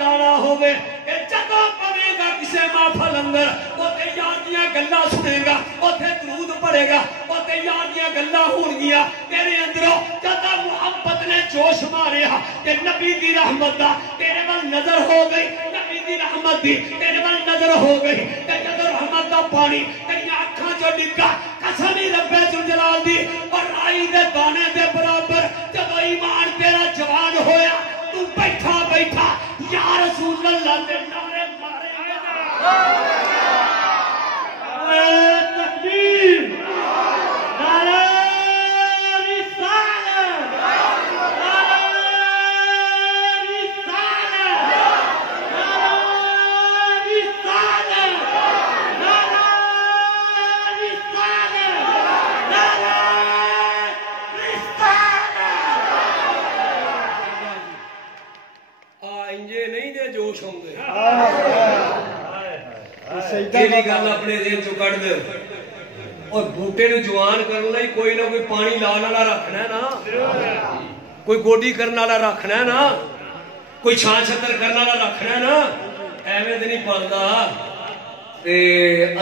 دانا ہوئے جدو پڑے گا کسے محفل اندر اوتے یار دیاں گلاں سنے گا اوتے درود پڑھے گا اوتے یار دیاں گلاں ہون گیاں تیرے اندروں جدو محبت نے جوش ماریا کہ نبی دی رحمت دا تیرے ول نظر ہو گئی نبی دی رحمت دی تیرے ول نظر ہو گئی تے جدو رحمت دا پانی تیری اکھاں چوں ڈگا قسم رب ذوالجلال دی اور رائی دے دانے دے برابر جدو ایمان تیرا جوان ہویا تو بیٹھا بیٹھا یا رسول اللہ دے نعرے مارے گا تکبیر نعرہ رسالت نعرہ رسالت نعرہ رسالت نعرہ رسالت نعرہ رسالت انجے نہیں دے جوش ہوں گے یہ گل اپنے دین چو کٹ دے اور بوٹے نو جوان کرنا ہی کوئی نہ کوئی پانی لان والا رکھنا ہے نا کوئی گوڈی کرنے والا رکھنا ہے نا کوئی چھان چھتر کرنے والا رکھنا ہے نا ایویں تے نہیں پلدا تے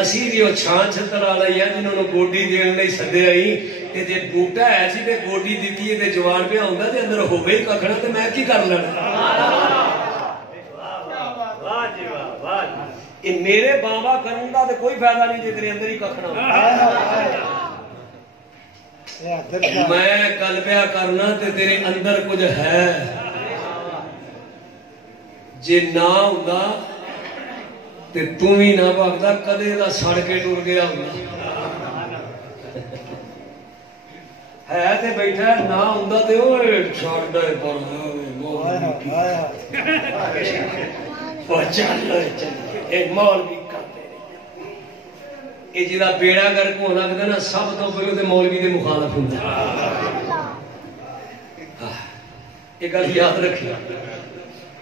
اسی دی او چھان چھتر والا ہی ہے جنہوں نے گوڈی دین لئی سدیا ہی تے جے بوٹا ہے سی تے گوڈی دتی ہے تے جوان پہ ہوندا تے اندر ہوے ہی ککھنا تے میں کی کر لینا میرے بابا کرن دا تے کوئی فائدہ نہیں جے تیرے اندر ہی ککھنا میں گل پیا کرنا تے تیرے اندر کچھ ہے جے نہ ہوندا تے تو ہی نہ بھگدا کدے دا سڑ کے ٹر گیا ہوندا ہے تے بیٹھا نہ ہوندا تے اوے چھڑ دے پر چل ایک مولوی کرتے یہ جہاں بیڑا گرک ہونا لگتا نا سب تو پہلے تو مولوی کے مخالف ہوں یہ گل یاد رکھی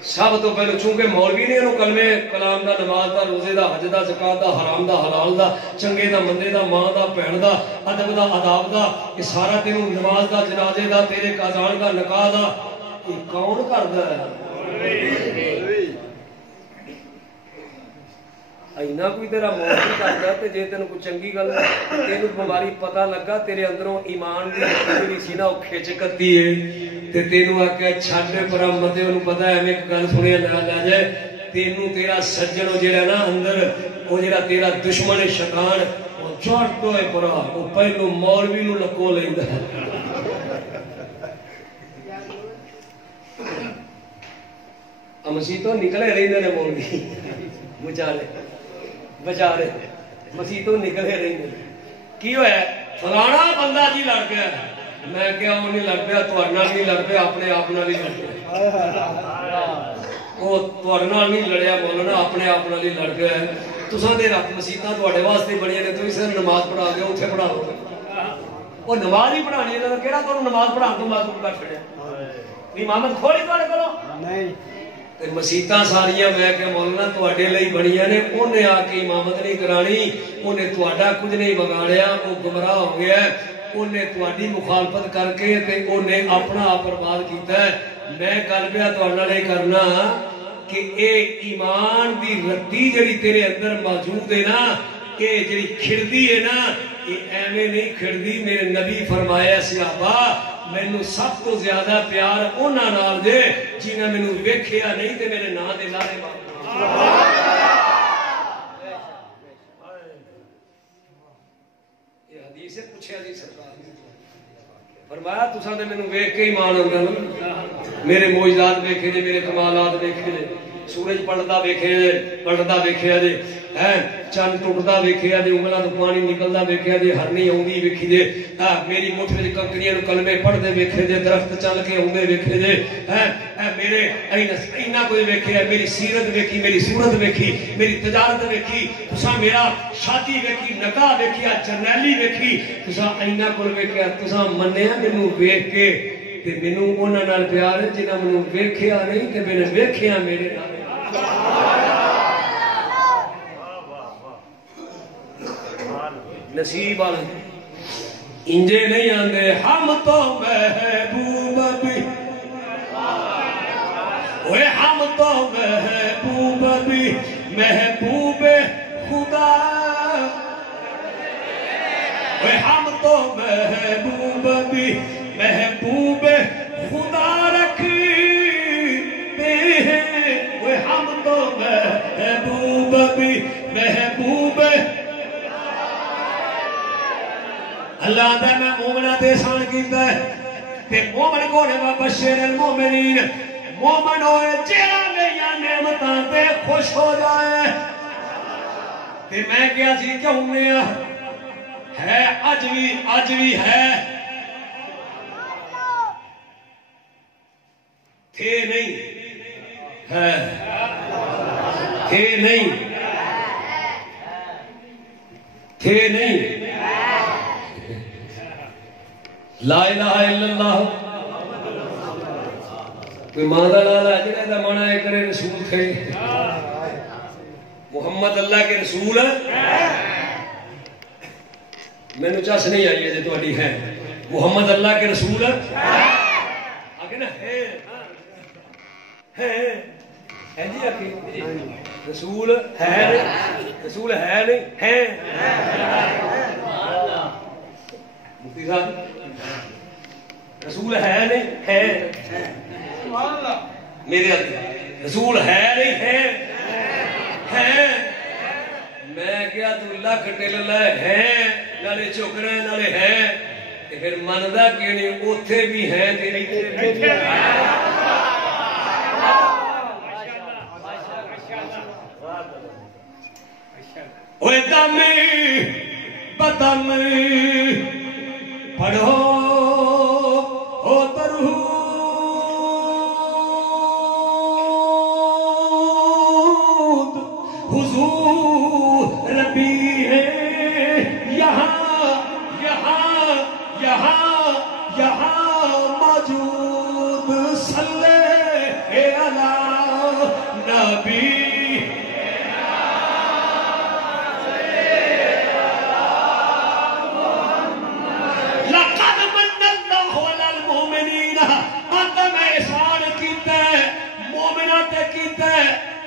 سب تو پہلے چونکہ مولوی نے انہوں کلمے کلام دا نماز دا روزے دا حج دا زکات دا حرام دا حلال دا چنگے دا مندے دا ماں دا بہن دا ادب دا آداب دا یہ سارا تینوں نماز دا جنازے دا تیرے قاضان دا نکاح دا یہ کون کردا ہے اینا کوئی تیرا موضوع کرتا تے جے تینوں کوئی چنگی گل تینوں بیماری پتہ لگا تیرے اندروں ایمان دی جڑی سی نا او کھچ کتی ہے تے تینوں آکھیا چھڈ پر متے اونوں پتہ ہے ایک گل سنیا نہ جائے تینوں تیرا سجن جڑا نا اندر او جڑا تیرا دشمن شیطان او چڑ توئے پرا او پہلو مولوی نوں لکو لیندا ہے مسیح تو نکلے رہندے نے مولوی بچارے مسیح تو نکلے رہی کی ہوا فلانا بندہ جی لڑ گیا میں کیا وہ نہیں لڑ پیا نہیں لڑ پیا اپنے آپ ہی لڑ پیا وہ نہیں لڑیا بولنا اپنے آپ ہی لڑ گیا تصا دے رب مسیحاں تواڈے واسطے بنیا نے تسی صرف نماز پڑھا کے اتنے پڑھا دو وہ نماز ہی پڑھانی ہے کہڑا تمہیں نماز پڑھان تو معذور کر چھڑیا امامت کھولی تواڈے کولوں نہیں مسیتاں ساریاں میں کہ مولانا تواڈے لئی بنیاں نے اونے آ کے امامت نہیں کرانی اونے تواڈا کچھ نہیں بگاڑیا او گمراہ ہو گیا ہے اونے تواڈی مخالفت کر کے تے اونے اپنا آپ برباد کیتا ہے میں گل پیا تواڈے نال کرنا کہ اے ایمان دی رتی جڑی تیرے اندر موجود ہے نا اے جڑی کھڑدی ہے نا یہ ایویں نہیں کھڑدی میرے نبی فرمایا صحابہ مینوں سب تو زیادہ پیار انہاں نال دے جنہاں مینوں ویکھیا نہیں تے میرے نام دے نعرے مارے یہ حدیث ہے پوچھیا جی سرکار فرمایا تساں تے مینوں ویکھ کے ایمان آندا نا میرے معجزات ویکھے جے میرے کمالات ویکھے جے سورج پلٹدا ویکھیا جے چند ٹوٹدا ویکھیا جے انگلاں تو پانی نکلدا ویکھیا جے ہرنی اوندی ویکھی جے میری مٹھ وچ کنکریاں نو کلمے پڑھدے ویکھے جے درخت چل کے اوندے ویکھے جے میرے اینا کوئی ویکھیا میری سیرت ویکھی میری صورت ویکھی میری تجارت ویکھی تساں میرا شادی ویکھی نکاح ویکھیا جرنیلی ویکھی تساں اینا کول ویکھیا تساں منیا مینوں ویکھ کے تے مینوں انہاں نال پیار ہے جنہاں مینوں ویکھیا نہیں تے میں نے ویکھیا میرے نال نصیب والے انجے نہیں آندے ہم تو محبوب بھی اوے ہم تو محبوب بھی محبوب خدا اوے ہم تو محبوب بھی محبوب خدا رکھتے ہیں اوے ہم تو محبوب بھی محبوب اللہ دا میں مومنہ تے احسان کیتا ہے تے مومن کونے وا بشیر المومنین مومن ہوئے جیڑا میاں نعمتاں تے خوش ہو جائے تے میں کیا سی کیوں میاں ہے اج بھی ہے تھے نہیں ہے تھے نہیں تھے نہیں لا الہ الا اللہ کوئی ماندہ لالا جنہیں دا مانا ہے کرے رسول تھے محمد اللہ کے رسول میں نے چاس نہیں آئی ہے جو توڑی ہے محمد اللہ کے رسول آگے نا ہے جی آگے رسول ہے رسول ہے نہیں ہے مفتی صاحب رسول ہے نہیں ہے میرے رسول ہے نہیں ہے میں کیا تو اللہ کٹے للہ ہے نالے چکرے نالے ہے پھر مندہ کیوں نہیں اوتھے بھی ہیں اوہ دم بدم پڑھو ہو درود حضور ربی ہے یہاں موجود صلی علی نبی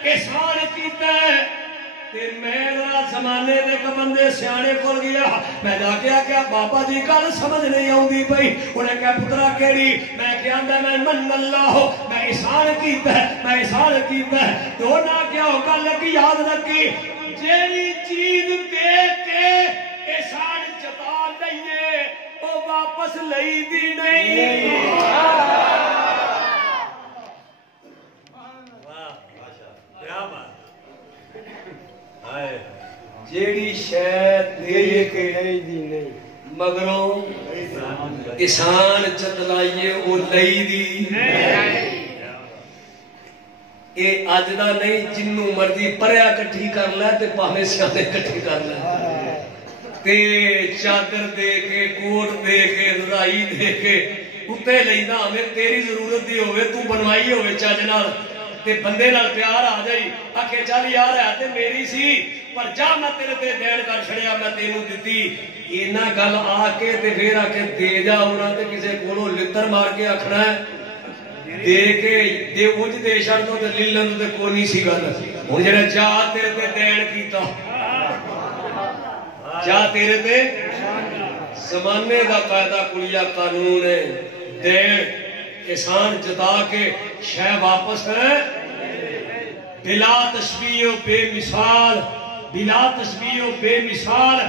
احسان کیتا ہے تے میرا زمانے دے بندے سیانے کول گیا میں جا کے کیا بابا جی گل سمجھ نہیں آوندی پئی انہیں کہا پترا کیڑی میں کیا آندا میں من اللہ میں احسان کیتا ہے تو نہ کیا گل لگی یاد رکھی جیڑی چیز دے کے احسان جتا دئیے او واپس لئی دی نہیں جیڑی شاید دے کے نہیں مگروں احسان چتلائیے وہ لئی دی اے اج دا نہیں جنوں مرضی پریا کٹھی کر لے تے پاویں سیانے کٹھی کر لے تے چادر دے کے کوٹ دے کے رضائی دے کے اتے لیندا ہمیں تیری ضرورت دی ہوئے تو بنوائی ہوئے چج نال تے بندے نال پیار آ جائی آکے چل یار ہے تے میری سی پر جا میں تیرے تے دین کر چھڑیا میں تینوں دتی اینا گل آ کے تے پھر آ کے دے جا ہونا تے کسے کولوں لتر مار کے آکھنا ہے دے کے دے اونج دے چھڑ دو تے لیلن تے کوئی نہیں سی گل ہن جڑا جا تیرے تے دین کیتا جا تیرے تے زمانے دا قاعدہ کلیہ قانون ہے دین احسان جتا کے شے واپس ہے بلا تشبیہ و بے مثال بلا تشبیہ و بے مثال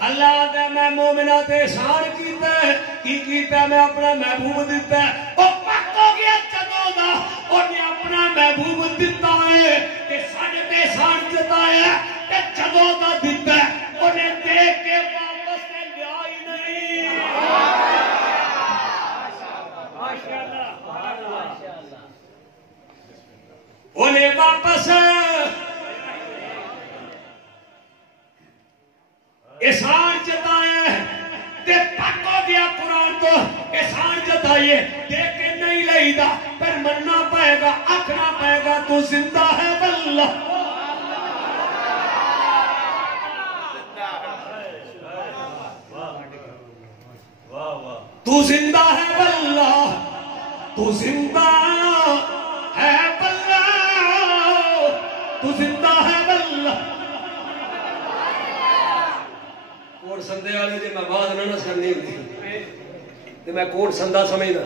اللہ دے میں مومنہ تے احسان کیتا ہے کی کیتا ہے میں اپنا محبوب دیتا ہے وہ پک ہو گیا چدوں دا انہیں اپنا محبوب دیتا ہے کہ ساڑھے تے احسان جتا ہے کہ چدوں دا دیتا ہے انہیں دیکھ کے واپس تے لیا ہی نہیں انہیں واپس احسان جتائے تے پک ہو گیا قرآن تو احسان جتائیے دیکھ کے نہیں لئی دا پر مننا پائے گا اکھنا پائے گا تو زندہ ہے واللہ تو زندہ ہے واللہ تو زندہ ہے واللہ نہ کرنی ہوتی تو میں کوٹ سندا سمجھنا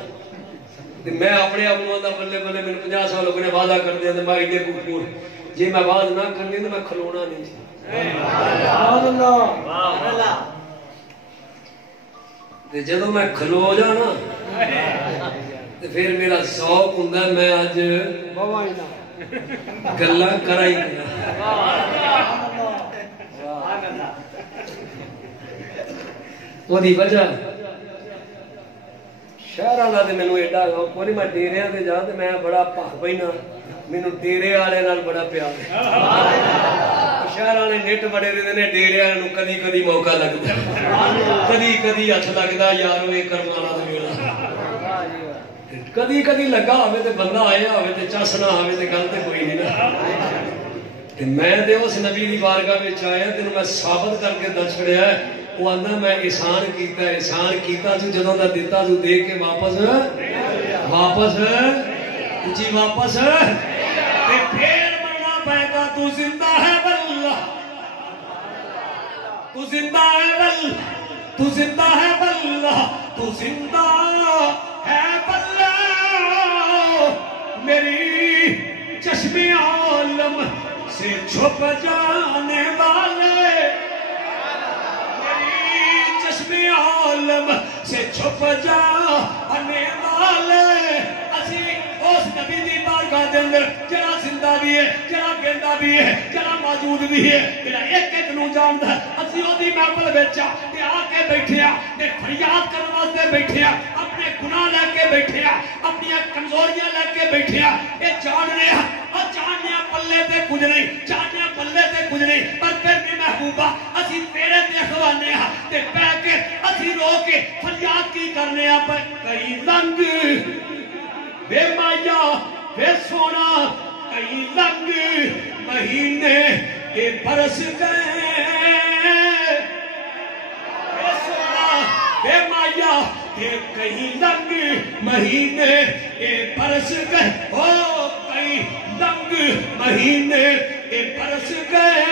میں اپنے آپ کو بلے بلے میں 50 سال ہو گئے وعدہ کر دیا میں ایڈے کوٹ جی میں آواز نہ کرنی تو میں کھلونا نہیں سی جدو میں کھلو جانا تو پھر میرا شوق ہوں میں اج گلا کرا ہی وہی وجہ شہر والا تو مینو ایڈا کوئی میں ڈیریا سے جا تو میں بڑا پک پہنا مینو ڈیرے والے بڑا پیار شہر والے نٹ بڑے رہتے ہیں ڈیرے والے کدی کدی موقع لگتا کدی کدی ہاتھ لگتا یار یہ کرم والا ویلا کدی کدی لگا ہوئے تو بندہ آیا ہوئے تو چس نہ آئے تو گل تو کوئی نہیں نا میں اس نبی کی بارگاہ میں آیا تینوں میں ثابت کر کے دس چھڑیا ہے وہ آدھا میں احسان کیتا تو جدوں دا دیتا تو دے کے واپس جی واپس تے پھر مرنا پائے گا تو زندہ ہے واللہ تو زندہ ہے واللہ تو زندہ ہے واللہ تو زندہ ہے واللہ میری چشم عالم سے چھپ جانے والے عالم سے چھپ جانے والے اسی اس نبی دی بارگاہ دے اندر جڑا زندہ بھی ہے جڑا گندا بھی ہے جڑا موجود بھی ہے جڑا ایک ایک نو جاندا ہے اسی او دی محفل وچ تے آ کے بیٹھے ہیں تے فریاد کرن واسطے بیٹھے ہیں اپنے گناہ لے کے بیٹھے ہیں اپنی کمزوریاں لے کے بیٹھے ہیں اے جاننے ہیں اور جاننے پلے تے کچھ نہیں جاننے پلے تے کچھ نہیں پر پھر بھی محبوبہ اسی تیرے تے خوانے ہیں تے پہ کے اسی رو کے فریاد کی کرنے ہیں پر کئی لنگ بے مایا بے سونا کئی لنگ مہینے کے برس گئے بے سونا بے مایا کے کئی لنگ مہینے کے برس گئے او کئی لنگ مہینے کے برس گئے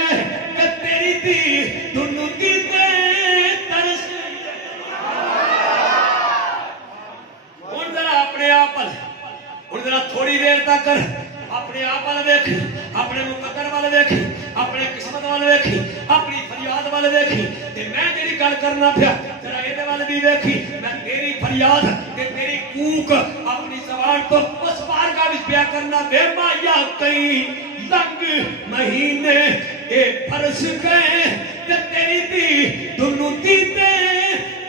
کہ تیری دی دنوں دی دے ترس ہن ذرا اپنے آپ ہن ذرا تھوڑی دیر تک اپنے آپ والے دیکھ اپنے مقدر والے دیکھ اپنے قسمت والے دیکھ اپنی فریاد والے دیکھ تے میں جڑی گل کرنا پیا ذرا اے والے بھی دیکھی میں تیری فریاد تے تیری کوک اپنی زبان تو اس بارگاہ وچ پیا کرنا بے مایا کئی لنگ مہینے اے برس گئے تے تیری دی دنوں دی تے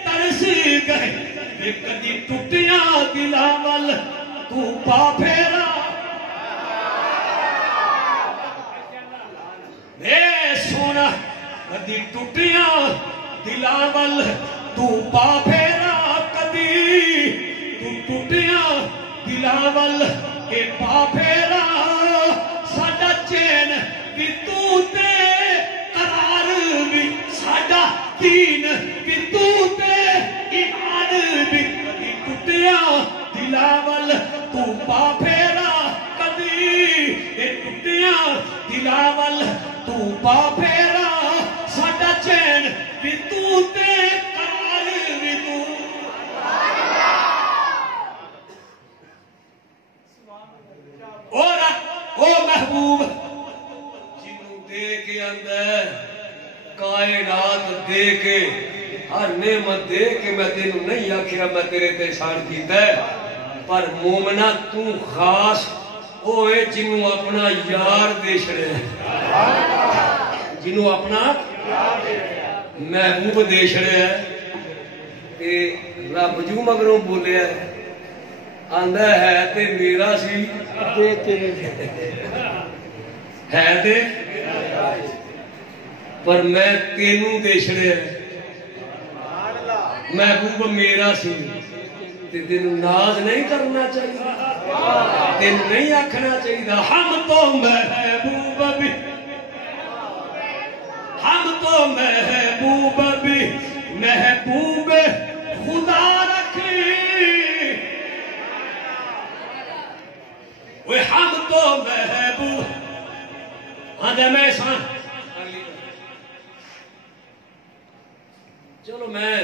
ترس گئے تے کدی ٹوٹیاں دلاں ول تو پا پھیرا اے سونا کدی ٹوٹیاں دلاں ول تو پا پھیرا کدی تو ٹوٹیاں دلاں ول اے پا پھیرا ساڈا چین بھی تو تے قرار بھی ساڈا دین بھی تو تے ایمان بھی کدی ٹوٹیاں دلاں ول تو پا پھیرا کدی اے ٹوٹیاں دلاں ول تو پا پھیرا ساڈا چین بھی تو تے قرار بھی تو او محبوب جنوں دے کے اندر کائنات دے کے ہر نعمت دے کے میں تینوں نہیں آکھیا میں تیرے تے احسان کیتا ہے پر مومنہ تو خاص ہوئے جنوں اپنا یار دے چھڑے جنوں اپنا محبوب دے چھڑے ہے کہ رب جو مگروں بولے ہے آندہ ہے تے میرا سی دے تیرے ہے تے پر میں تینوں دے چھڑے ہے محبوب میرا سی تینوں ناز نہیں کرنا چاہیے تینوں نہیں آکھنا چاہیے ہم تو محبوب بھی ہم تو محبوب بھی محبوب خدا رکھیں وہ ہم تو محبوب آدھے میں چلو میں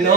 9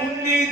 19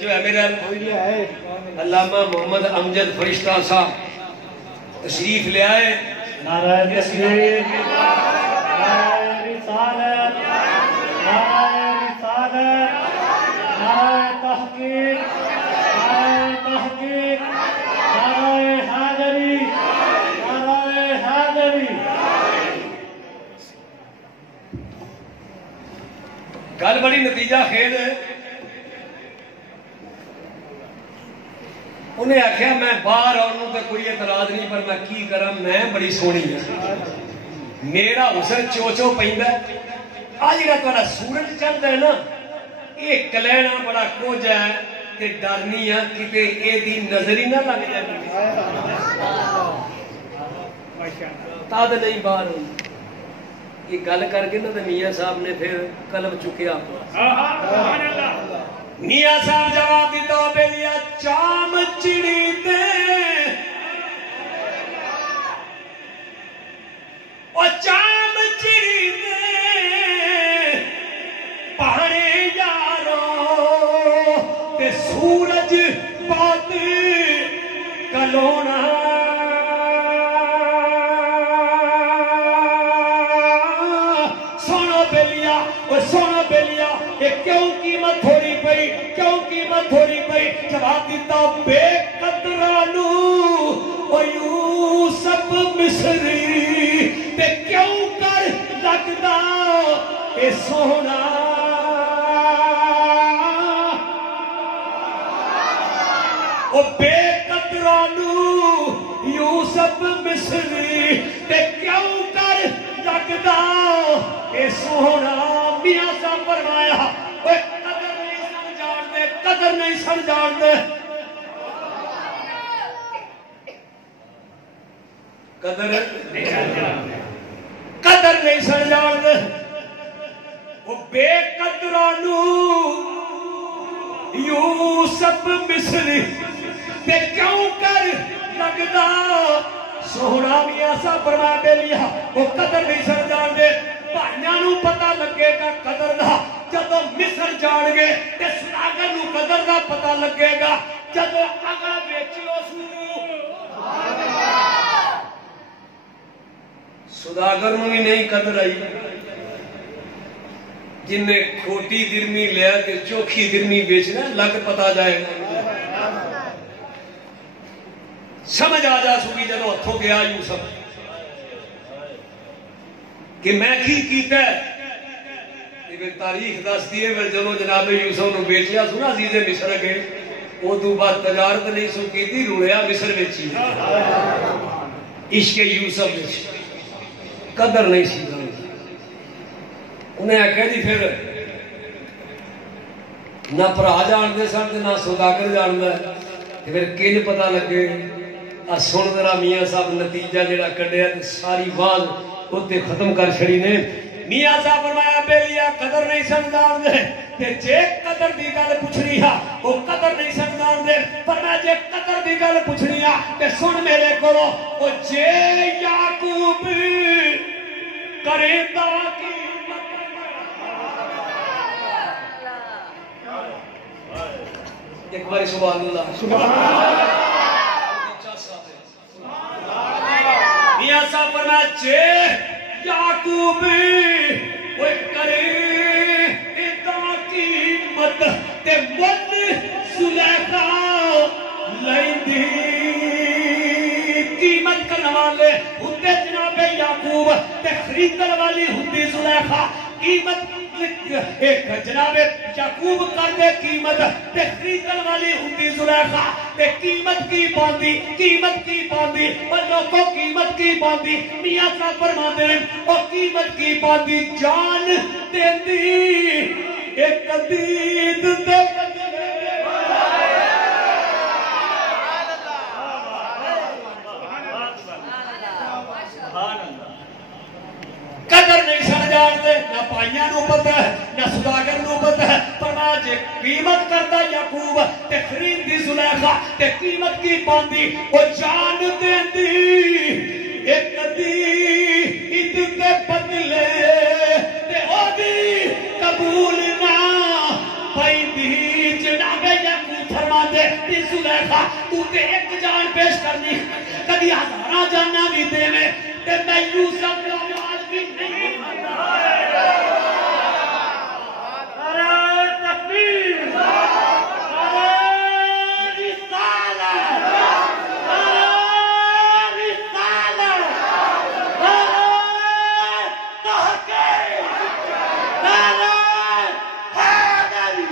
جو ہے میرے علامہ محمد امجد فرشتہ صاحب تشریف لے آئے. نعرہ تکبیر، نعرہ رسالت، نعرہ رسالت، نعرہ تحقیق، نعرہ تحقیق، نعرہ حیدری، نعرہ حیدری. گل بڑی نتیجہ خیز ہے. انہیں آخیا میں باہر آؤں تو کوئی اعتراض نہیں پر میں کی کرا میں بڑی سونی ہوں میرا حسن چو پیندا ہے. آج جڑا تہاڈا سورج چڑھدا ہے نا یہ کلینا بڑا کچھ ہے کہ ڈرنی ہے کتے اے دی نظر ہی نہ لگ جائے تد نہیں باہر ہوئی. یہ گل کر کے نا میاں صاحب نے پھر قلم چکیا. میاں صاحب جواب دیتا بے لیا چام چڑی دے او چام چڑی دے پہاڑے یارو تے سورج بہت کلونا سونا بے لیا او سونا بے لیا یہ کیوں قیمت تھوڑی پئی کیوں قیمت تھوڑی پئی. جواب دیتا بے قدرانو او یوسف مصری تے کیوں کر لگدا اے سونا او بے قدرانو یوسف مصری تے کیوں کر لگدا اے سونا. میاں صاحب فرمایا قدر نہیں سن جان دے قدر نہیں سن جان دے وہ بے قدرانو یوسف مصری تے کیوں کر لگدا سونا. میاں صاحب فرمایا بے لیا وہ قدر نہیں سن جان دے. بھائیاں نو پتہ لگے گا قدر دا جدو مصر جان گے تے سوداگر نو قدر دا پتہ لگے گا جدو اگا بیچو سو. سوداگر نو بھی نہیں قدر آئی جن نے کھوٹی درمی لیا کہ چوکھی درمی بیچنا لگ پتا جائے گا. سمجھ آ جا سوگی جدو ہتھوں گیا یوسف کہ میں کی کیتا ہے. تاریخ دستی ہے جب جناب یوسف نو بیچیا سو نا عزیز مصر کے ادو بعد تجارت نہیں سو کی روڑیا مصر ویچی عشق یوسف قدر نہیں سی. انہیں آخیا جی پھر نہ برا جانتے سن نہ سوداگر جانتا ہے پھر کنج پتا لگے. سن ذرا میاں صاحب نتیجہ جڑا کڈیا ساری بات اتنے ختم کر چھڑی نے. میاں صاحب فرمایا بے لیا قدر نہیں سمجھان دے کہ جے قدر دی گل پوچھنی ہے وہ قدر نہیں سمجھان دے. فرمایا جے قدر دی گل پوچھنی ہے تے سن میرے کولو او جے یعقوب کرے دا کی ایک بار سبحان اللہ سبحان اللہ. میاں صاحب فرمایا جے یعقوب وہ کرے ادا قیمت تے من زلیخا لیندی. قیمت کرنے والے ہوندے جناب یعقوب تے خریدن والی ہوندی زلیخا. قیمت ایک جناب یعقوب کر دے قیمت تے خریدن والی ہوندی زلیخا. تے قیمت کی پاندی اور لوگوں قیمت کی پاندی. میاں صاحب فرماتے ہیں اور قیمت کی پاندی جان دیندی ایک دید دے قدر نہیں سن جان دے. نہ پائیاں نو پتہ ہے نہ سوداگر نو پتہ ہے. فرمایا جے قیمت کرتا یعقوب تے خرید دی زلیخا تے قیمت کی پاندی او جان دیندی ایک دی عید دے بدلے تے او دی قبول نہ پیندی. جناب یعقوب ایسا تو تے ایک جان پیش کرنی کدی ہزاراں جانا بھی دے میں تے میں یوسف دا وال بھی نہیں نعرہ تکبیر نعرہ رسالت نعرہ رسالت نعرہ تحقیق نعرہ حیدری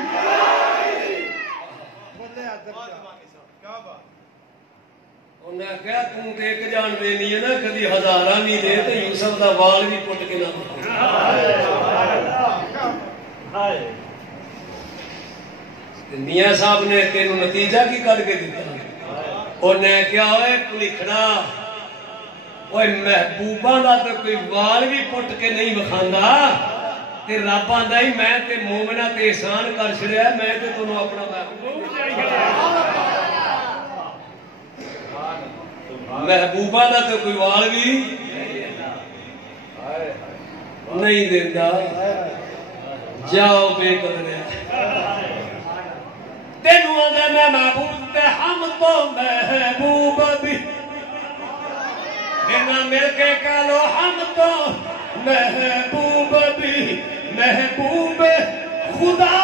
انہیں کہا تم تے ایک جان دینی ہے نا کدی ہزاراں نہیں دے تے یوسف دا وال بھی پٹ کے نہ میاں صاحب نے تینوں نتیجہ کی کر کے دیتا انہیں کیا ہوئے کلکھڑا اوے محبوباں دا تے کوئی وال بھی پٹ کے نہیں بکھاندا تے رب آندا ہی میں تے مومنہ تے احسان کر چھڑیا میں تے تانوں اپنا محبوبہ دا تے کوئی وال بھی نہیں دیندا جاؤ بے قدر تینوں آندا میں محبوب تے ہم تو محبوب بھی میرا مل کے کہلو ہم تو محبوب بھی محبوب خدا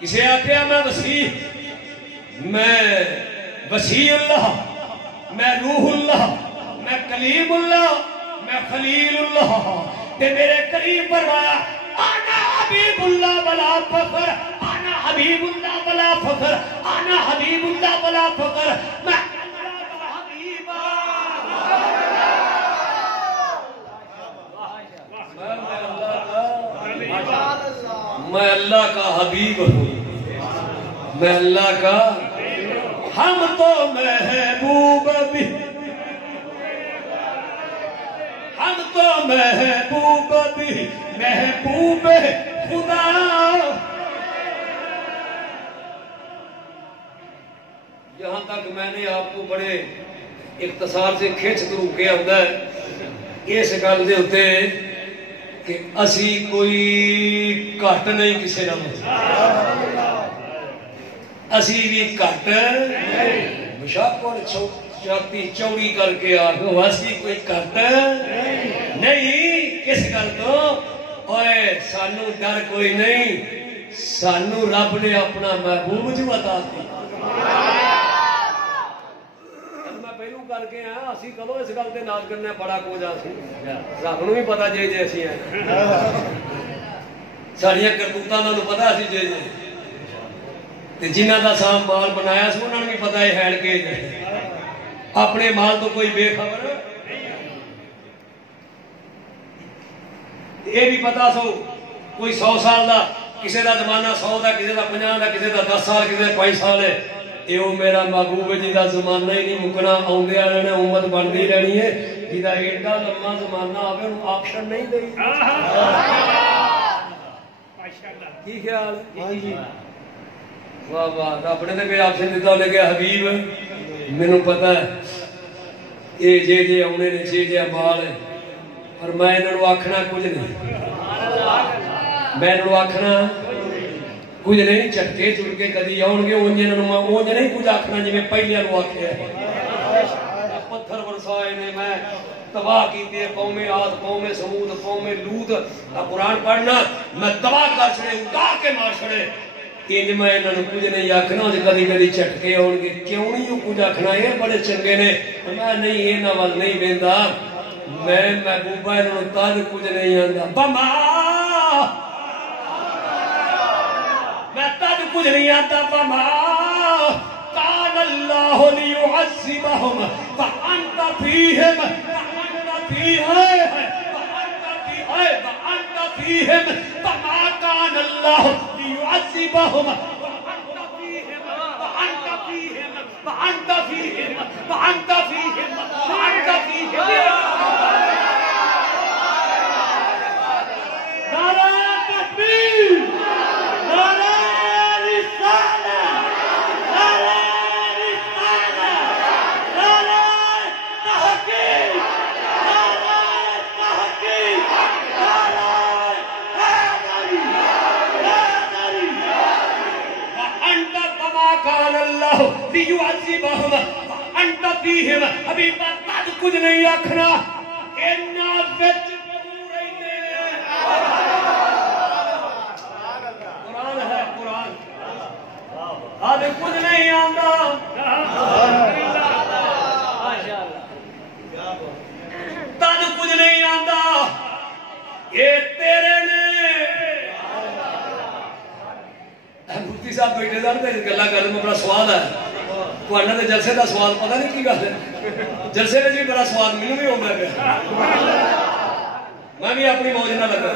کسے آکھیا میں وسیع اللہ میں روح اللہ میں کلیم اللہ میں خلیل اللہ تے میرے قریب فرمایا انا حبیب اللہ بلا فخر انا حبیب اللہ بلا فخر انا حبیب اللہ بلا فخر میں اللہ کا حبیب ہوں میں اللہ کا ہم تو محبوب بھی ہم تو محبوب بھی محبوب خدا یہاں تک میں نے آپ کو بڑے اختصار سے کھینچ کروں کے اندر اس گل دے ہوتے کہ اسی کوئی گھٹ نہیں کسی نہ اسی بھی گھٹ مشاکر چھاتی چوڑی کر کے آگو اسی کوئی گھٹ نہیں کس گل تو اوے سانو ڈر کوئی نہیں سانو رب نے اپنا محبوب جو عطا کیا میں پہلو کر کے ہاں اسی کدو اس گل تے ناز کرنا بڑا کچھ اسی رب نو بھی پتا جے جے اسی ہیں ساڈیاں کرتوتاں نال پتا اسی جے جے تے جنہاں دا سام مال بنایا سی انہاں نوں بھی پتا ہے ہیڑ کے اپنے مال تو کوئی بے خبر یہ بھی پتا سو کوئی 100 سال دا کسی دا زمانہ 100 دا کسی دا 50 دا کسی دا 10 سال کسی دا 5 سال ہے یہ میرا محبوب جی دا زمانہ ہی نہیں مکنا آدھے والے نے امت بنتی رہنی ہے جہاں ایڈا لمبا زمانہ آئے انہوں آپشن نہیں دے کی خیال واہ واہ رب نے کوئی آپشن دیتا انہیں کہا حبیب مینوں پتا ہے یہ جے جے آنے نے جے جے مال ہے اور میں انہوں آکھنا کچھ نہیں میں انہوں آکھنا کچھ نہیں چٹکے چٹکے کدی آؤ گے اونج نہیں کچھ آکھنا جی میں پہلے نو آکھیا پتھر برسائے نے میں تباہ کیتے قوم عاد قوم سمود قوم لوط قرآن پڑھنا میں تباہ کر چھڑے اڑا کے مار چھڑے انج میں انہوں کچھ نہیں آکھنا کدی کدی چٹکے آؤ گے کیوں نہیں کچھ آکھنا یہ بڑے چنگے نے میں نہیں یہ نہ ول نہیں ویندا میں محبوبہ انہوں تد کچھ نہیں آندا بما میں تد کچھ نہیں آتا بما کان اللہ لیعذبہم فانت فیہم فانت فیہم بما کان اللہ لیعذبہم فانت فیہم فانت فیہم فانت فیہم فانت فیہم نعرہ تکبیر نعرہ اللہ لیعذبہم انت فیہم حبیبہ تد کچھ نہیں آکھنا اینا وچ قرآن ہے قرآن تد کچھ نہیں آندا تد کچھ نہیں آندا یہ تیرے نے مفتی صاحب بیٹھے سن گلا کر میں بڑا سوال ہے تھوڑا تو جلسے کا سوال پتہ نہیں کی گل ہے جلسے میں بھی بڑا سوال مینوں بھی ہوتا پیا میں بھی اپنی موج نہ لگا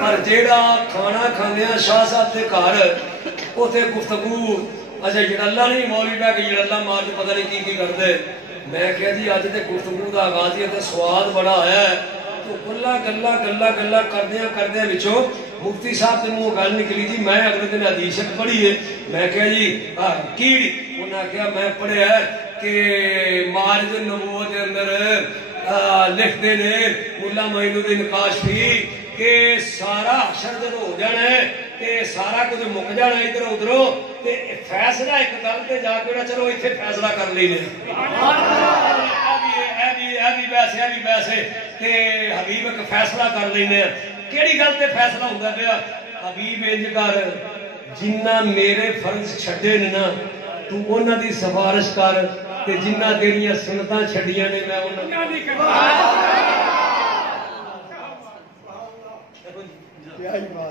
پر جیڑا کھانا کھانے شاہ صاحب کے گھر اتنے گفتگو اچھا جڑلا نہیں مولوی پہ کہ جڑلا مار کے پتہ نہیں کی کرتے میں کہا جی اج تے گفتگو کا آغاز ہی سواد بڑا ہے تو گلا گلا گلا گلا کردیا وچوں مفتی صاحب کے منہ گل نکلی جی میں اگلے دن حدیث پڑھی ہے میں کہا جی کیڑی انہاں کہا میں پڑھیا ہے کہ مارج نبوت کے اندر لکھتے نے مولا معین الدین کاشفی کہ سارا حشر جب ہو جانا ہے تے سارا کچھ مک جانا ادھر ادھروں تے فیصلہ ایک گل تے جا کے چلو ایتھے فیصلہ کر لینے بھی ویسے تے حبیب ایک فیصلہ کر لینے کیڑی گل تے فیصلہ ہوندا پیا حبیب انج کر جنہ میرے فرض چھڈے نے نا تو انہاں دی سفارش کر تے جنہ تیریاں سنتاں چھڈیاں نے میں انہاں دی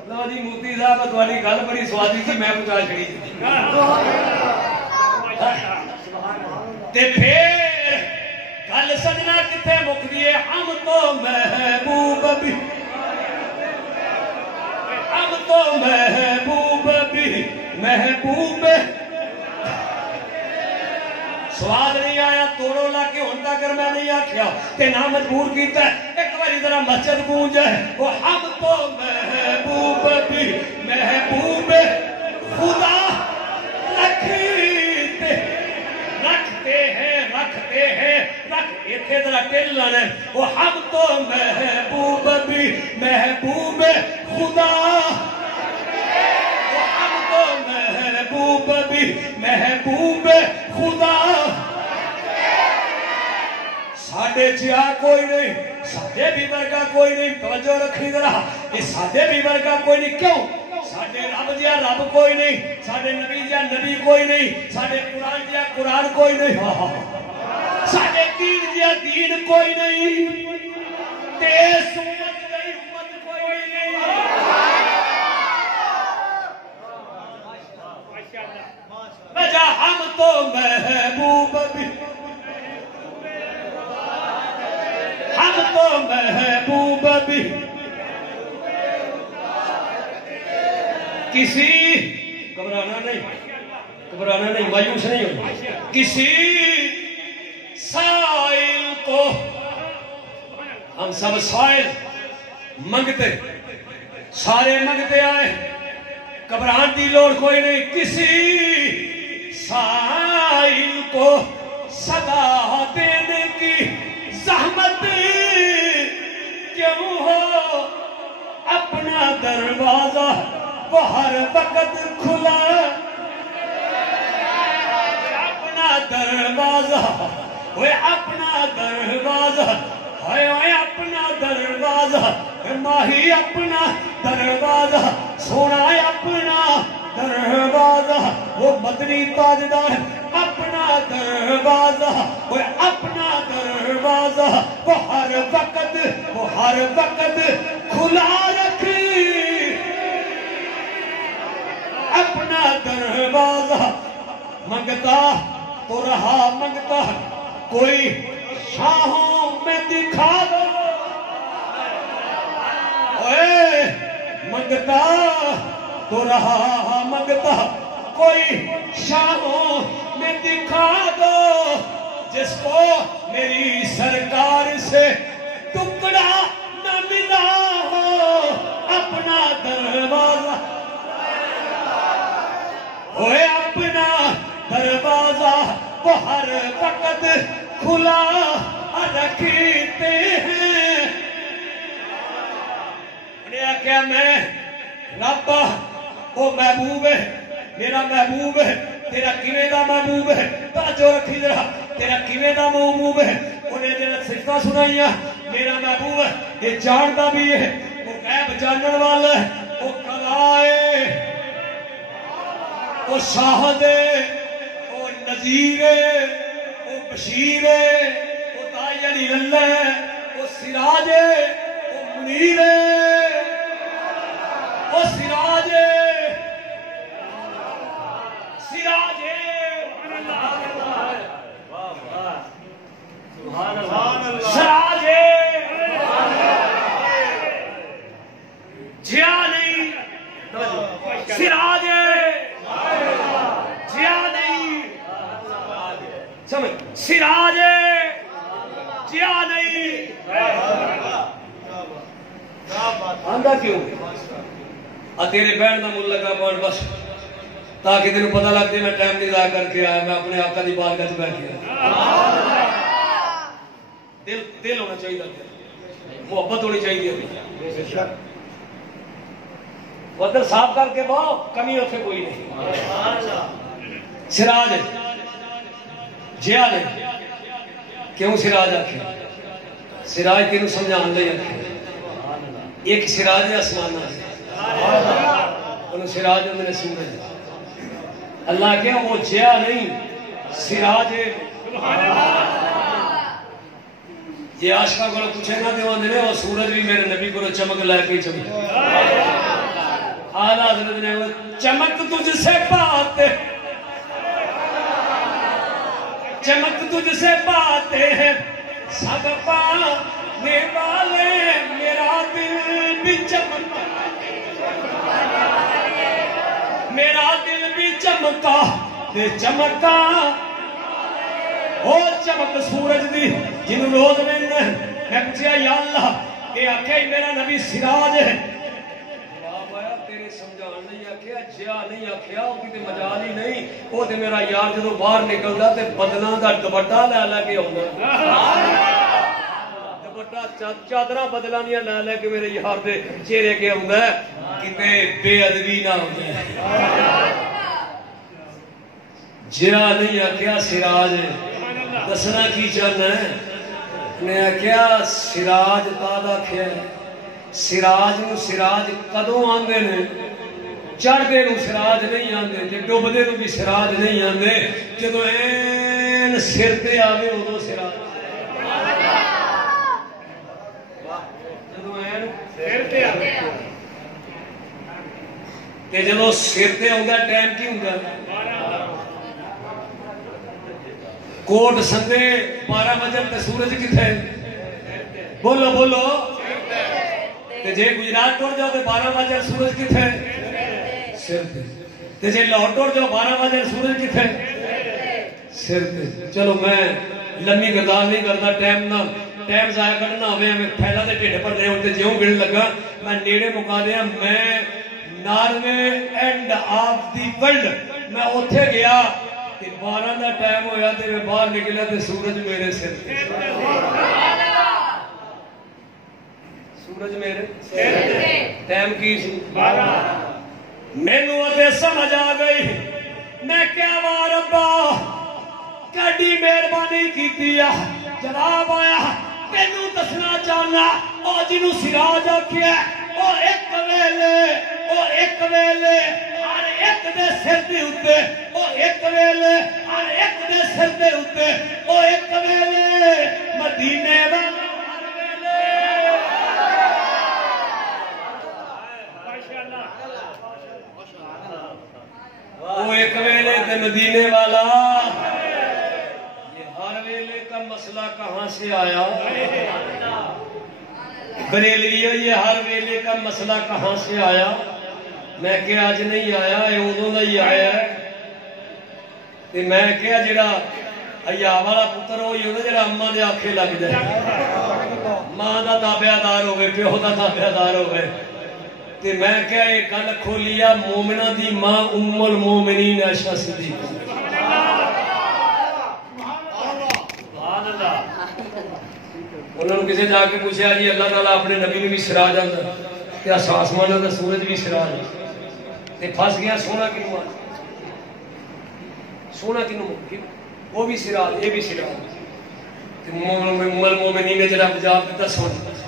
لو جی مفتی صاحب تھوڑی گل بڑی سوادی تھی میں پہنچا چھڑی تے پھر گل سجنا کتنے مکدی ہے ہم تو محبوب بھی ہم تو محبوب بھی محبوب سواد نہیں آیا توڑو لا کے ہوں تک میں نہیں آکھیا تے نہ مجبور کیتا ہے ایک باری ذرا مسجد گونج ہے وہ ہم تو محبوب بھی محبوب خدا رکھتے ہیں رکھ ایتھے ذرا ٹل لانا وہ ہم تو محبوب بھی محبوب خدا وہ ہم تو محبوب بھی محبوب خدا ساڈے جیا کوئی نہیں ساڈے بھی ورگا کوئی نہیں توجہ رکھنی ذرا یہ ساڈے بھی ورگا کوئی نہیں کیوں ساڈے رب جیا رب کوئی نہیں ساڈے نبی جیا نبی کوئی نہیں ساڈے قرآن جیا قرآن کوئی نہیں ساڈے دین جیا دین کوئی نہیں تیس امت جی امت کوئی نہیں وجہ ہم تو محبوب بھی ہم تو محبوب بھی کسی گھبرانا نہیں مایوس نہیں ہونا کسی سائل کو ہم سب سائل منگتے سارے منگتے آئے گھبران کی لوڑ کوئی نہیں کسی سائل کو صدا دینے کی زحمت کیوں ہو اپنا دروازہ وہ ہر وقت کھلا اپنا دروازہ وہ اپنا دروازہ ہے اپنا دروازہ ماہی اپنا دروازہ سونا اپنا دروازہ وہ مدنی تاجدار اپنا دروازہ وہ اپنا دروازہ وہ ہر وقت کھلا رکھی اپنا دروازہ منگتا تو رہا منگتا کوئی شاہوں میں دکھا دو اے منگتا تو رہا منگتا کوئی شاہوں میں دکھا دو جس کو میری سرکار سے ٹکڑا نہ ملا ہو اپنا دروازہ اوے اپنا دروازہ وہ ہر وقت کھلا رکھتے ہیں انہیں کیا میں رب وہ محبوب ہے میرا محبوب ہے تیرا کیویں دا محبوب ہے توجہ رکھی ذرا تیرا کیویں دا محبوب ہے انہیں جڑا صفتاں سنائیاں میرا محبوب ہے یہ جانتا بھی ہے وہ غیب جانن والا ہے وہ قضا ہے وہ شاہد ہے وہ نذیر ہے وہ بشیر ہے وہ داعی اللہ ہے وہ سراج ہے وہ منیر ہے وہ سراج ہے سراج ہے سراج ہے جیا نہیں سراج ہے جیا نہیں سمجھ سراج ہے جیا نہیں آندہ کیوں تیرے بہن کا مل لگا پڑھ بس تاکہ تینوں پتہ لگ جائے میں ٹائم نہیں ضائع کر کے آیا میں اپنے آقا دی بارگاہ وچ بیٹھ گیا دل ہونا چاہیے محبت ہونی چاہیے بدل صاف کر کے بہت کمی اتنے کوئی نہیں سراج ہے جیا نہیں کیوں سراج آکھے سراج تینوں سمجھان لئی آکھے ایک سراج ہے آسمان انہوں سراج ہوندے نے سورج اللہ کیا وہ جیا نہیں سراج ہے یہ عاشقہ کو پوچھے نا دیوان نے وہ سورج بھی میرے نبی کو چمک لائے کے چمک آلہ حضرت نے وہ چمک تجھ سے پاتے چمک تجھ سے پاتے ہیں سب پانے والے میرا دل بھی چمکا میرا دل بھی چمکا دے چمکا او چمک سورج دی جنہوں روز میں پوچھا یا اللہ کہ آکھے میرا نبی سراج ہے جواب آیا تیرے سمجھان نہیں آکھیا جیا نہیں آکھیا وہ کتے مجال ہی نہیں وہ تے میرا یار جدو باہر نکلدا تے بدلاں دا دوپٹہ لے لے کے آوندا دوپٹہ چادراں بدلاں لے لے کے میرے یار دے چہرے کے آوندا کتے بے ادبی نہ ہو جائے جیا نہیں آکھیا سراج ہے دسنا کی چاہنا ہے نے کیا سراج تادا کیا ہے سراج نو سراج کدوں آندے نے چڑھ دے نو سراج نہیں آندے تے ڈوب دے نو بھی سراج نہیں آندے جدو این سر تے آوے ادو سراج جدو این سر تے آوے تے جدو سر تے آندا ٹائم کی ہوندا کوٹ سندے 12 بجے تے سورج کتھے بولو بولو تے جے گجرات ٹر جاؤ تے 12 بجے سورج کتھے سر تے تے جے لاہور ٹر جاؤ 12 بجے سورج کتھے سر تے چلو میں لمبی گردان نہیں کرنا ٹائم ضائع کرنا ہوئے ہمیں پھیلا دے ٹھیڑ پر رہے ہوتے جیوں گڑ لگا میں نیڑے مکا دیا میں Norway and of the world میں اوتھے گیا 12 دا ٹائم ہویا تے میں باہر نکلا تے سورج میرے سر تے سورج میرے سر تے ٹائم کی سی 12 مینوں تے سمجھ آ گئی میں کیا وا ربا کڈی مہربانی کیتی ہے جواب آیا تینوں دسنا چاہنا او جنوں سراج آکھیا او ایک ویلے ہر ایک دے سر دے اوتے او ایک ویلے ہر ایک دے سر دے اوتے او ایک ویلے مدینے والا ہر ویلے ماشاءاللہ او ایک ویلے تے مدینے والا یہ ہر ویلے کا مسئلہ کہاں سے آیا بریلویوں یہ ہر ویلے کا مسئلہ کہاں سے آیا میں کہ آج نہیں آیا یہ ادوں کا ہی آیا ہے میں کیا جڑا ایا والا پتر ہوئی ہونا جڑا اما دے آنکھیں لگ جائے ماں دا تابعدار ہوئے پیو دا تابعدار ہوئے تے میں کیا یہ گل کھولیا مومنہ دی ماں ام المومنین عائشہ صدیق انہوں نے کسی جا کے پوچھا جی اللہ تعالیٰ اپنے نبی نے بھی سراج آندا کیا آسمان دا سورج بھی سراج تے پھنس گیا سونا کیوں سونا کنوں ممکن وہ بھی سراج یہ بھی سراج مومنین نے جڑا جواب دیتا سن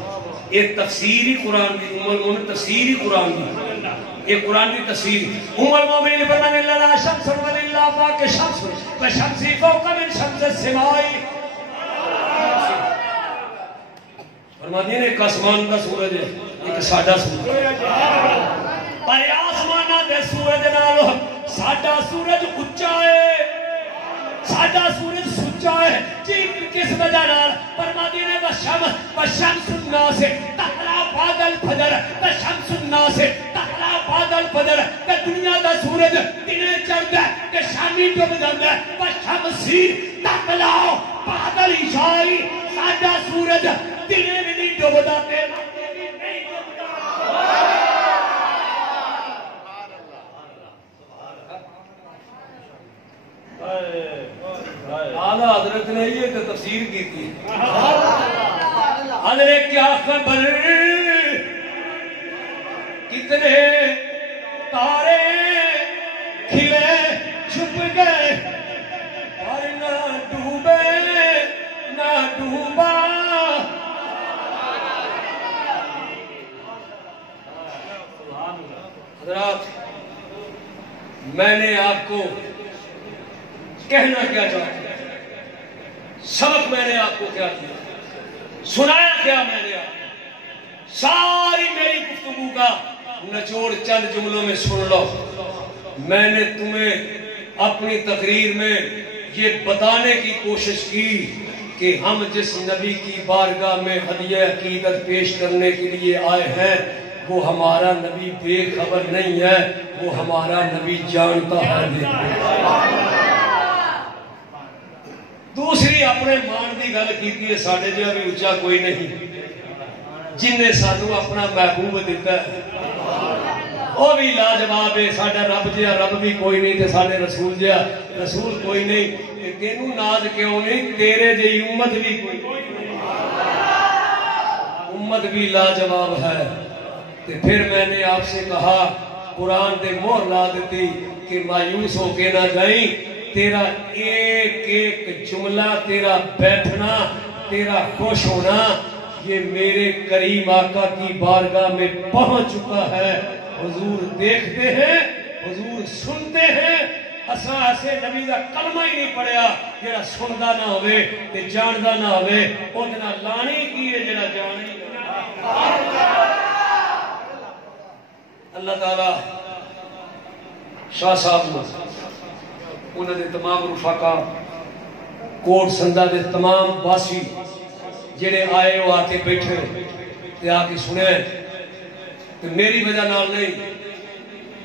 یہ تفسیر ہی قرآن کی مومن تفسیر ہی قرآن کی یہ قرآن کی تفسیر مومنین فرمانے اللہ شمس وللہ پاک شمس وشمسی فوق من شمس السماء فرماتے ہیں ایک آسمان کا سورج ہے ایک ساڈا سورج پر آسمانہ دے سورج نالو ساڈا سورج اچا ہے ساڈا سورج سچا ہے کس وجہ نال فرماتے ہیں وشمس الناس تطلع بعد الفجر وشمس الناس تطلع بعد الفجر کہ دنیا دا سورج دنے چڑھدا ہے کہ شامی ڈوب جاندا ہے وشمسی تطلع بعد العشاء ساڈا سورج دنے بھی نہیں ڈوبدا تے آلہ حضرت نے یہ تفسیر کی تھی حضرت کیا خبر کتنے تارے کھلے چھپ گئے اور نہ ڈوبے نہ ڈوبا حضرات میں نے آپ کو کہنا کیا چاہتا سبق میں نے آپ کو کیا کیا سنایا کیا میں نے آپ کو ساری میری گفتگو کا نچوڑ چند جملوں میں سن لو میں نے تمہیں اپنی تقریر میں یہ بتانے کی کوشش کی کہ ہم جس نبی کی بارگاہ میں ہدیہ عقیدت پیش کرنے کے لیے آئے ہیں وہ ہمارا نبی بے خبر نہیں ہے وہ ہمارا نبی جانتا ہے دوسری اپنے مان کی گل کی ساڈے جہاں بھی اچا کوئی نہیں جن نے سانو اپنا محبوب دیتا ہے وہ بھی لاجواب ہے ساڈا رب جہا رب بھی کوئی نہیں تے ساڈے رسول جہا رسول کوئی نہیں تینوں ناز کیوں نہیں تیرے جی امت بھی کوئی امت بھی لاجواب ہے تے پھر میں نے آپ سے کہا قرآن دے مہر لا دیتی کہ مایوس ہو کے نہ جائیں تیرا ایک ایک جملہ تیرا بیٹھنا تیرا خوش ہونا یہ میرے کریم آقا کی بارگاہ میں پہنچ چکا ہے حضور دیکھتے ہیں حضور سنتے ہیں اساں ایسے نبی دا کلمہ ہی نہیں پڑھیا جڑا سندا نہ ہوئے تے جاندا نہ ہوئے اودے نال لانی کی ہے جڑا جانی اللہ تعالی شاہ صاحب انہوں نے تمام رفاقہ کوٹ سندہ دے تمام باسی جڑے آئے وہ آ کے بیٹھے تے آ کے سنے تے میری وجہ نال نہیں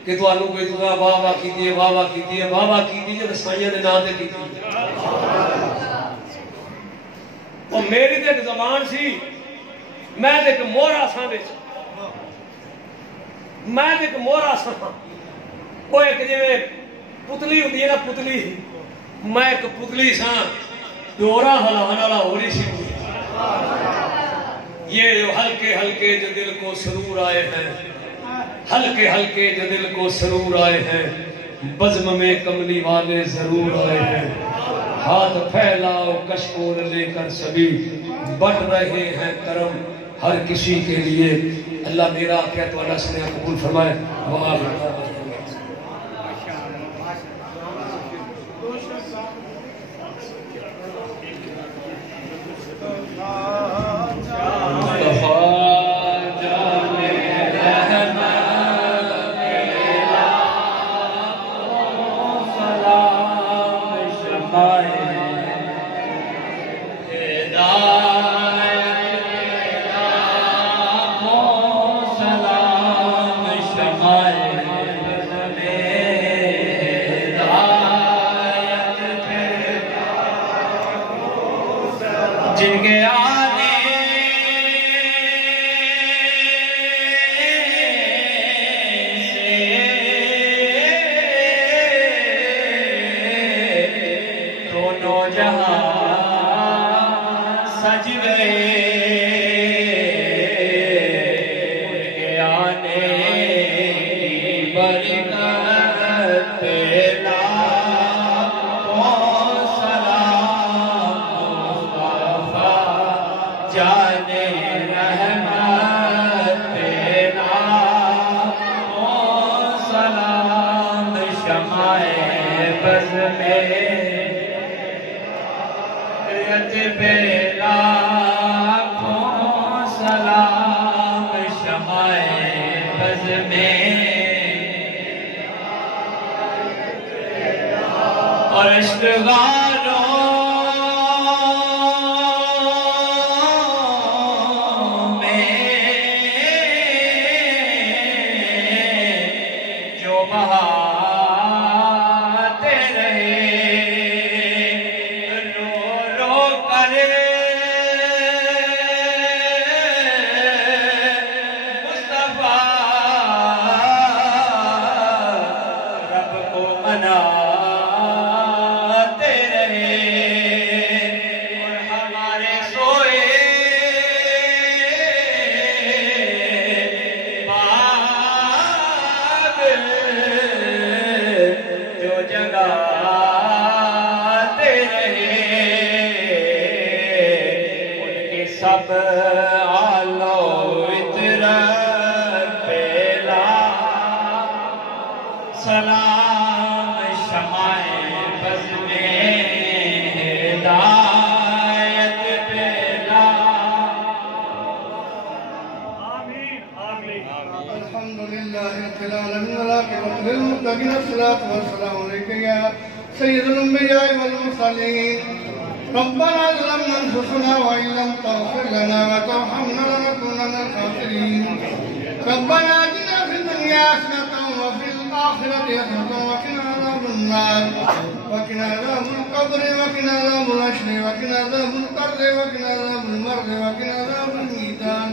کہ تو آنو کوئی تو واہ واہ کی دیئے واہ واہ کی دیئے واہ واہ کی دیئے سائیہ نے نام دے کی دیئے اور میری تے ایک زمان سی میں تے ایک مورا ساں دے میں تے ایک مورا ساں وہ ایک جو پتلی ہوتی ہے نا پتلی میں ایک پتلی ساں دورا ہلانا والا ہو رہی سی یہ ہلکے ہلکے جو دل کو سرور آئے ہیں ہلکے ہلکے جو دل کو سرور آئے ہیں بزم میں کملی والے ضرور آئے ہیں ہاتھ پھیلاؤ کشکول لے کر سبھی بٹ رہے ہیں کرم ہر کسی کے لیے اللہ میرا کیا تو اللہ سے قبول فرمائے وآلہ اور اشتغالوں میں جو بہاتے رہے رو رو کر مصطفیٰ رب کو منا سب آلو اطرت پیلا سلام شمائے بز میں ہدایت پیلا آمین آمین الحمدللہ رب العالمین والعاقبۃ للمتقین والصلاۃ والسلام علیک یا سید الانبیاء والمرسلین ربنا ظلمنا انفسنا وان لم تغفر لنا وترحمنا لنكونن من الخاسرين ربنا آتنا في الدنيا حسنة وفي الآخرة حسنة وقنا عذاب النار وقنا عذاب القبر وقنا عذاب الحشر وقنا عذاب القرد وقنا عذاب المرض وقنا عذاب الميزان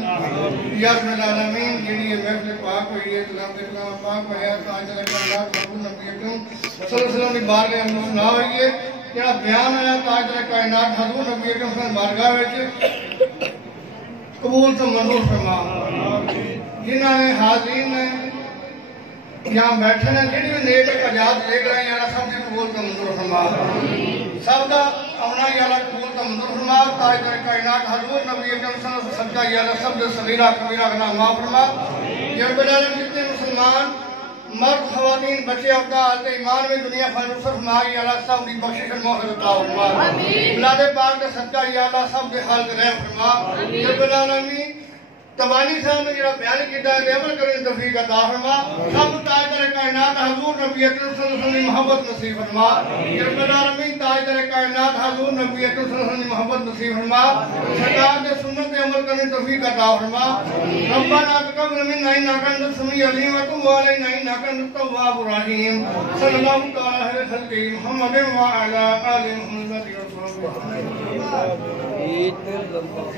یا رب العالمین جڑی یہ محفل پاک ہوئی ہے تلاوت کلام پاک ہویا تاج رکھا اللہ محبوب نبی اکرم صلی اللہ علیہ وسلم کی بارگاہ میں سنا ہوئی ہے کیا بیان ہے تاجر کائنات حضور نبی اکرم صلی اللہ علیہ وسلم بارگاہ وچ قبول تو منظور فرما جنہاں نے حاضرین نے یہاں بیٹھے نے جڑی بھی نیک حاجات لے رہے ہیں اللہ سب کی قبول تو منظور فرما سب کا امنا یا اللہ قبول تو منظور فرما تاجر کائنات حضور نبی اکرم صلی اللہ علیہ وسلم صدقہ یا اللہ سب دے صغیرہ کبیرہ گناہ معاف فرما یا رب العالمین جتنے مسلمان مرد خواتین بچے افراد ایمان میں دنیا فانوس فرما یا اللہ سب دی بخشش اور مغفرت عطا فرما اولاد پاک کا صدقہ یا اللہ سب دے حال کرے فرما یا رب العالمین تبانی صاحب نے جڑا بیان کیتا ہے عمل کرنے توفیق عطا فرما سب تاجدار کائنات حضور نبی اکرم صلی اللہ علیہ وسلم محبت نصیب فرما یا رب العالمین تاجدار کائنات حضور نبی اکرم صلی اللہ علیہ وسلم محبت نصیب فرما سرکار دے سنت پہ عمل کرنے توفیق عطا فرما ربنا تقبل منا انك انت السميع العليم وتب علينا انك انت التواب الرحيم صلى الله تعالى على خلقه محمد وعلى اله وصحبه وسلم